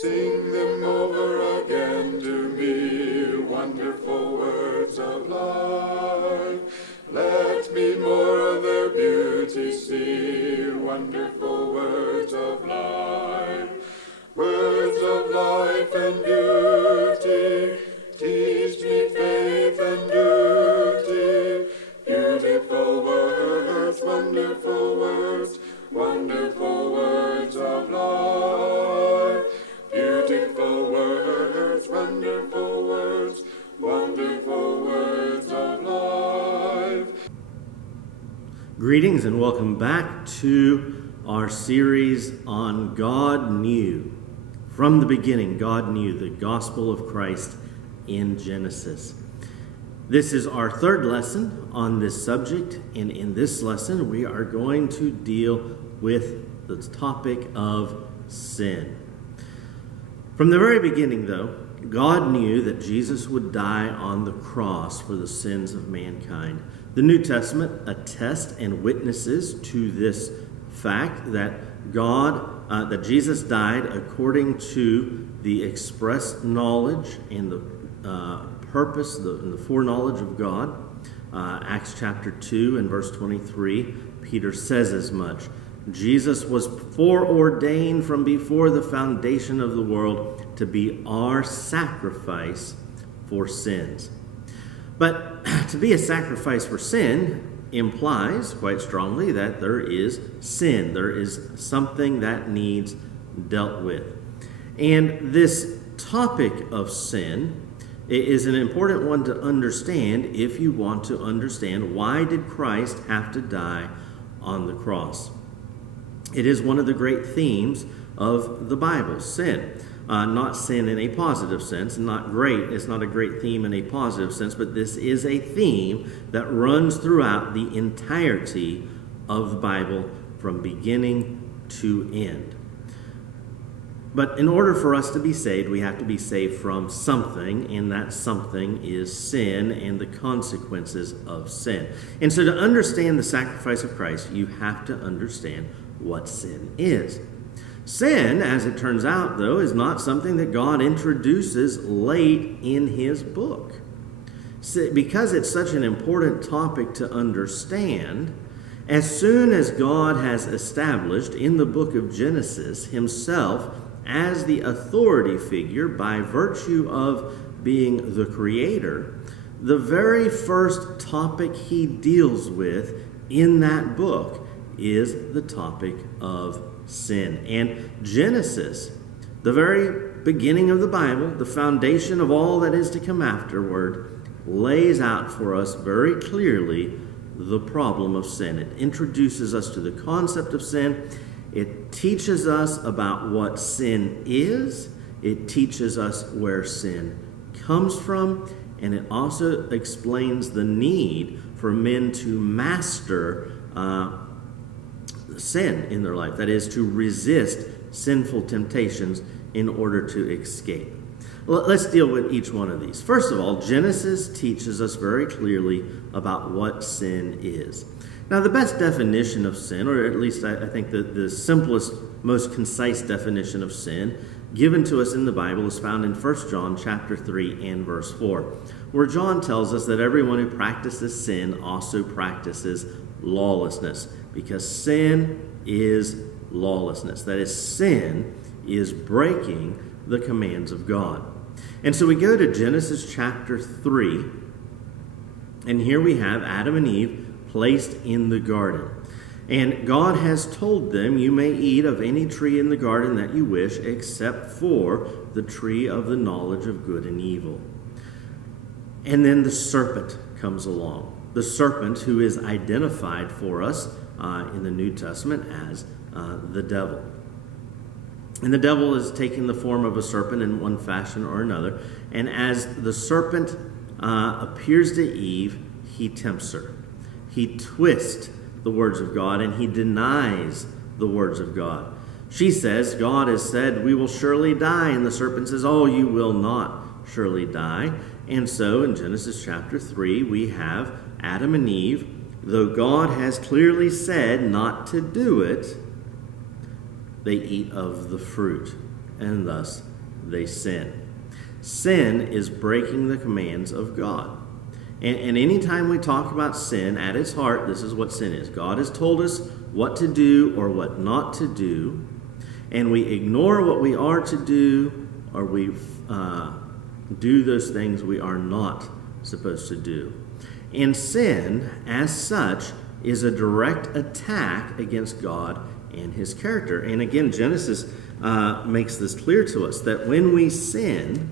Sing them over again to me, wonderful words of life. Let me more of their beauty see, wonderful words of life. Words of life and beauty, teach me faith and duty. Beautiful words, wonderful words, wonderful words of life. Beautiful words, wonderful words, wonderful words of life. Greetings and welcome back to our series on God Knew. From the beginning, God knew the gospel of Christ in Genesis. This is our third lesson on this subject, and in this lesson we are going to deal with the topic of sin. From the very beginning, though, God knew that Jesus would die on the cross for the sins of mankind. The New Testament attests and witnesses to this fact that that Jesus died according to the express knowledge and the purpose and the foreknowledge of God. Acts chapter 2 and verse 23, Peter says as much. Jesus was foreordained from before the foundation of the world to be our sacrifice for sins. But to be a sacrifice for sin implies quite strongly that there is sin. There is something that needs dealt with. And this topic of sin is an important one to understand if you want to understand why did Christ have to die on the cross. It is one of the great themes of the Bible, sin. Not sin in a positive sense, not great. It's not a great theme in a positive sense, but this is a theme that runs throughout the entirety of the Bible from beginning to end. But in order for us to be saved, we have to be saved from something, and that something is sin and the consequences of sin. And so to understand the sacrifice of Christ, you have to understand what sin is. Sin, as it turns out, though, is not something that God introduces late in his book. Because it's such an important topic to understand, as soon as God has established in the book of Genesis himself as the authority figure by virtue of being the creator, the very first topic he deals with in that book is the topic of sin. And Genesis, the very beginning of the Bible, the foundation of all that is to come afterward, lays out for us very clearly the problem of sin. It introduces us to the concept of sin. It teaches us about what sin is. It teaches us where sin comes from. And it also explains the need for men to master sin in their life. That is, to resist sinful temptations in order to escape. Let's deal with each one of these. First of all, Genesis teaches us very clearly about what sin is. Now, the best definition of sin, or at least I think the simplest, most concise definition of sin given to us in the Bible is found in 1 John chapter 3 and verse 4, where John tells us that everyone who practices sin also practices lawlessness, because sin is lawlessness. That is, sin is breaking the commands of God. And so we go to Genesis chapter 3, and here we have Adam and Eve placed in the garden. And God has told them, you may eat of any tree in the garden that you wish, except for the tree of the knowledge of good and evil. And then the serpent comes along. The serpent who is identified for us in the New Testament as the devil. And the devil is taking the form of a serpent in one fashion or another. And as the serpent appears to Eve, he tempts her. He twists the words of God, and he denies the words of God. She says, God has said, we will surely die. And the serpent says, oh, you will not surely die. And so in Genesis chapter 3, we have Adam and Eve, though God has clearly said not to do it, they eat of the fruit and thus they sin. Sin is breaking the commands of God. And anytime we talk about sin, at its heart, this is what sin is. God has told us what to do or what not to do, and we ignore what we are to do, or we do those things we are not supposed to do. And sin, as such, is a direct attack against God and his character. And again, Genesis makes this clear to us, that when we sin,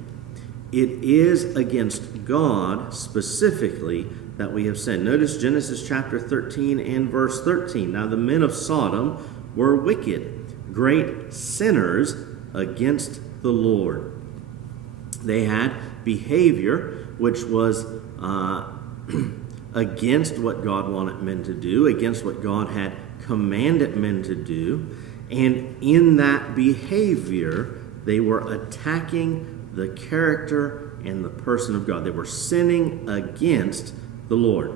it is against God specifically that we have sinned. Notice Genesis chapter 13 and verse 13. Now the men of Sodom were wicked, great sinners against the Lord. They had behavior which was against what God wanted men to do, against what God had commanded men to do. And in that behavior, they were attacking the character and the person of God. They were sinning against the Lord.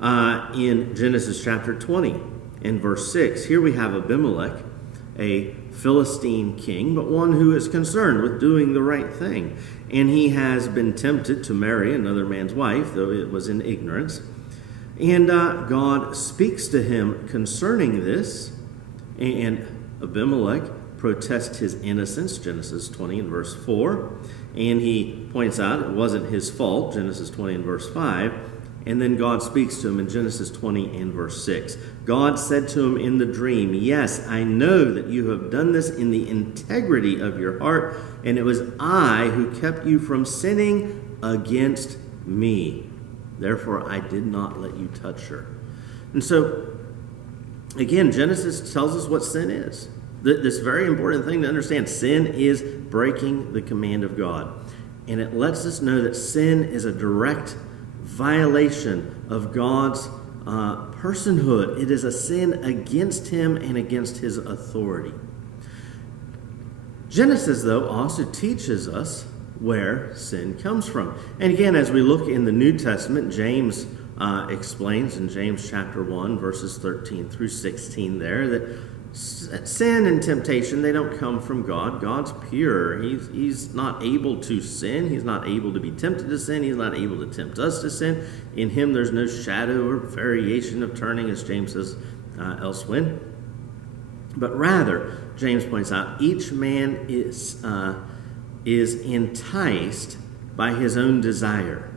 In Genesis chapter 20 and verse 6, here we have Abimelech, a Philistine king, but one who is concerned with doing the right thing. And he has been tempted to marry another man's wife, though it was in ignorance. And God speaks to him concerning this, and Abimelech protests his innocence, Genesis 20 and verse 4. And he points out it wasn't his fault, Genesis 20 and verse 5. And then God speaks to him in Genesis 20 and verse 6. God said to him in the dream, "Yes, I know that you have done this in the integrity of your heart, and it was I who kept you from sinning against me. Therefore, I did not let you touch her." And so, again, Genesis tells us what sin is. This very important thing to understand. Sin is breaking the command of God. And it lets us know that sin is a direct violation of God's personhood. It is a sin against him and against his authority. Genesis, though, also teaches us where sin comes from. And again, as we look in the New Testament, James explains in James chapter 1, verses 13 through 16 there, that sin and temptation, they don't come from God. God's pure. He's not able to sin. He's not able to be tempted to sin. He's not able to tempt us to sin. In him there's no shadow or variation of turning, as James says elsewhere. But rather, James points out, each man is enticed by his own desire.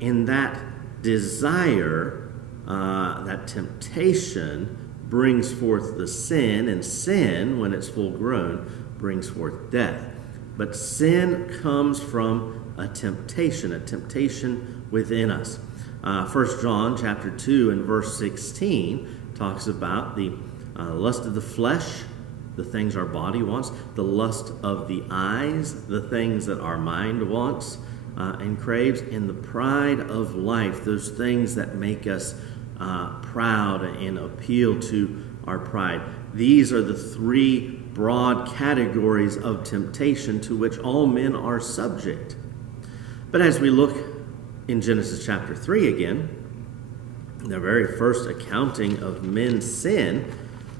And that desire, that temptation, brings forth the sin, and sin, when it's full grown, brings forth death. But sin comes from a temptation within us. 1 John chapter 2 and verse 16 talks about the lust of the flesh, the things our body wants, the lust of the eyes, the things that our mind wants and craves, and the pride of life, those things that make us proud and appeal to our pride. These are the three broad categories of temptation to which all men are subject. But as we look in Genesis chapter 3 again, the very first accounting of men's sin,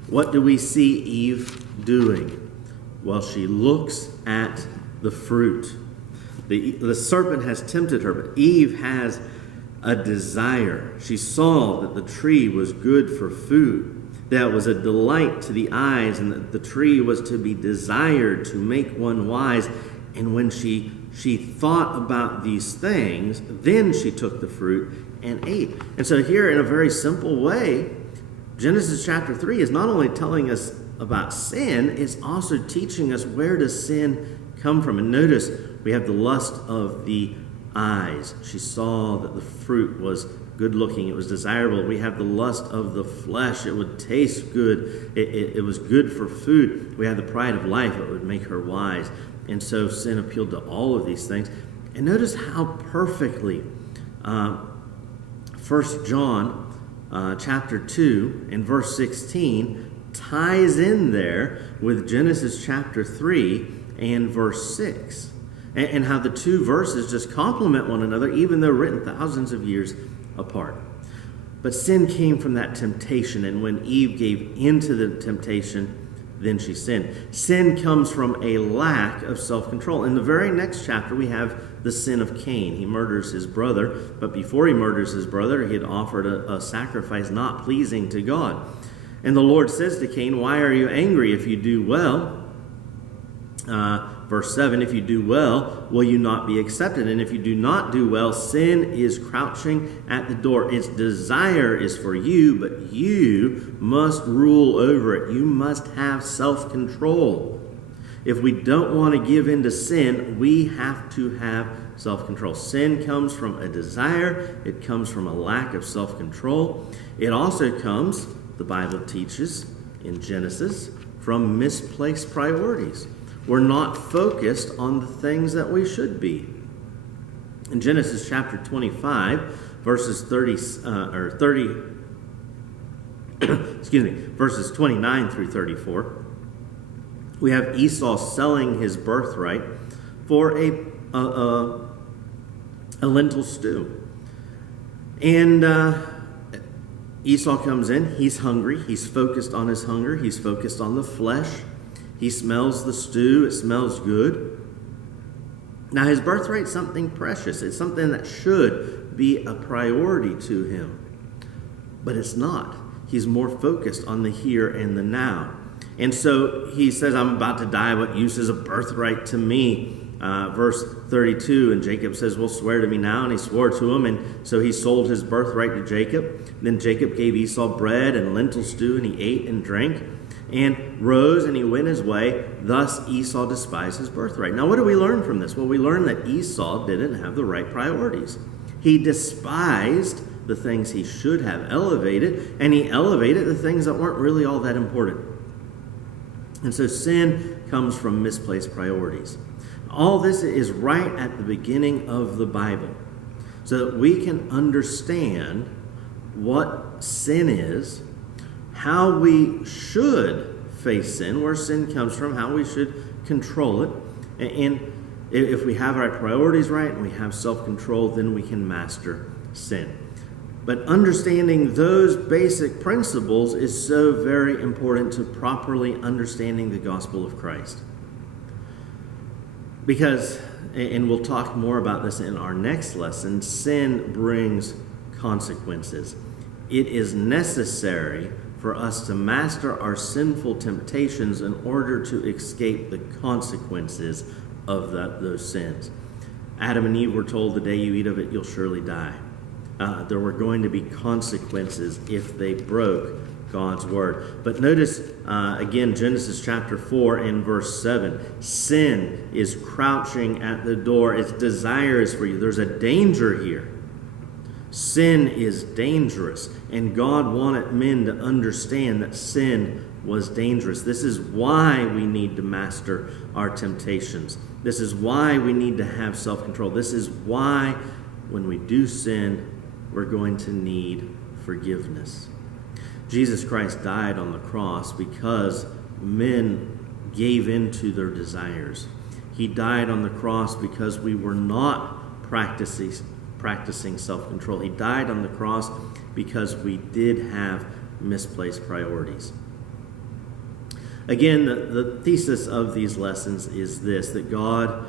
what do we see Eve doing? Well, she looks at the fruit. The serpent has tempted her, but Eve has a desire. She saw that the tree was good for food, that it was a delight to the eyes, and that the tree was to be desired to make one wise. And when she thought about these things, then she took the fruit and ate. And so here, in a very simple way, Genesis chapter 3 is not only telling us about sin, it's also teaching us where does sin come from. And notice we have the lust of the eyes. She saw that the fruit was good looking, it was desirable. We have the lust of the flesh, it would taste good, it was good for food. We have the pride of life, it would make her wise. And so sin appealed to all of these things. And notice how perfectly 1 John chapter 2 and verse 16 ties in there with Genesis chapter 3 and verse 6. And how the two verses just complement one another, even though written thousands of years apart. But sin came from that temptation, and when Eve gave into the temptation, then she sinned. Sin comes from a lack of self-control. In the very next chapter, we have the sin of Cain. He murders his brother, but before he murders his brother, he had offered a sacrifice not pleasing to God. And the Lord says to Cain, "Why are you angry? If you do well," verse 7, "if you do well, will you not be accepted? And if you do not do well, sin is crouching at the door. Its desire is for you, but you must rule over it." You must have self-control. If we don't want to give in to sin, we have to have self-control. Sin comes from a desire. It comes from a lack of self-control. It also comes, the Bible teaches in Genesis, from misplaced priorities. We're not focused on the things that we should be. In Genesis chapter 25, verses 29 through 34, we have Esau selling his birthright for a lentil stew. And Esau comes in. He's hungry. He's focused on his hunger. He's focused on the flesh. He smells the stew. It smells good. Now, his birthright's something precious. It's something that should be a priority to him. But it's not. He's more focused on the here and the now. And so he says, "I'm about to die. What use is a birthright to me?" Verse 32, and Jacob says, "Well, swear to me now." And he swore to him, and so he sold his birthright to Jacob. Then Jacob gave Esau bread and lentil stew, and he ate and drank, and rose, and he went his way. Thus Esau despised his birthright. Now, what do we learn from this? Well, we learn that Esau didn't have the right priorities. He despised the things he should have elevated, and he elevated the things that weren't really all that important. And so sin comes from misplaced priorities. All this is right at the beginning of the Bible, so that we can understand what sin is, how we should face sin, where sin comes from, how we should control it. And if we have our priorities right and we have self-control, then we can master sin. But understanding those basic principles is so very important to properly understanding the gospel of Christ. Because, and we'll talk more about this in our next lesson, sin brings consequences. It is necessary for us to master our sinful temptations in order to escape the consequences of those sins. Adam and Eve were told, "The day you eat of it, you'll surely die." There were going to be consequences if they broke God's word. But notice, again, Genesis chapter 4 and verse 7. Sin is crouching at the door. Its desire is for you. There's a danger here. Sin is dangerous, and God wanted men to understand that sin was dangerous. This is why we need to master our temptations. This is why we need to have self-control. This is why when we do sin, we're going to need forgiveness. Jesus Christ died on the cross because men gave in to their desires. He died on the cross because we were not practicing self-control. He died on the cross because we did have misplaced priorities. Again, the thesis of these lessons is this, that God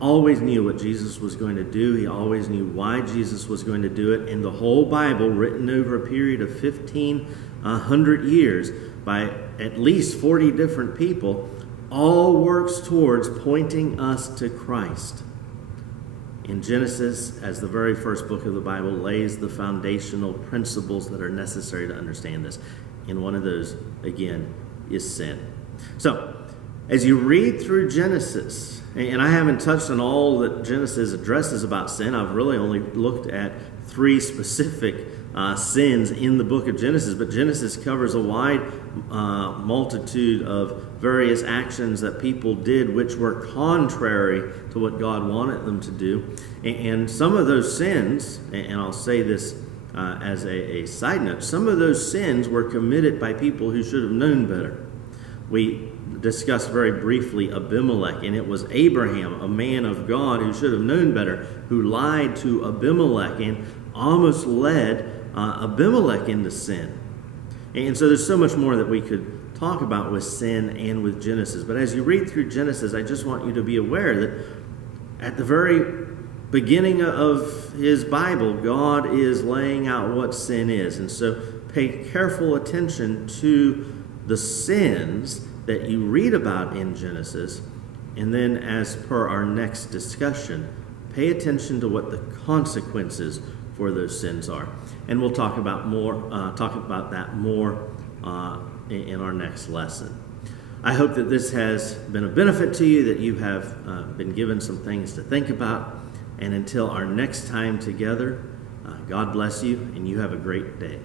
always knew what Jesus was going to do. He always knew why Jesus was going to do it. And the whole Bible, written over a period of 1,500 years by at least 40 different people, all works towards pointing us to Christ. In Genesis, as the very first book of the Bible, lays the foundational principles that are necessary to understand this. And one of those, again, is sin. So, as you read through Genesis, and I haven't touched on all that Genesis addresses about sin. I've really only looked at 3 specific sins in the book of Genesis. But Genesis covers a wide multitude of various actions that people did which were contrary to what God wanted them to do. And some of those sins, and I'll say this as a side note, some of those sins were committed by people who should have known better. We discussed very briefly Abimelech, and it was Abraham, a man of God who should have known better, who lied to Abimelech and almost led Abimelech into sin. And so there's so much more that we could talk about with sin and with Genesis. But as you read through Genesis, I just want you to be aware that at the very beginning of his Bible, God is laying out what sin is. And so pay careful attention to the sins that you read about in Genesis. And then, as per our next discussion, pay attention to what the consequences for those sins are. And we'll talk about that more in our next lesson. I hope that this has been a benefit to you, that you have been given some things to think about. And until our next time together, God bless you, and you have a great day.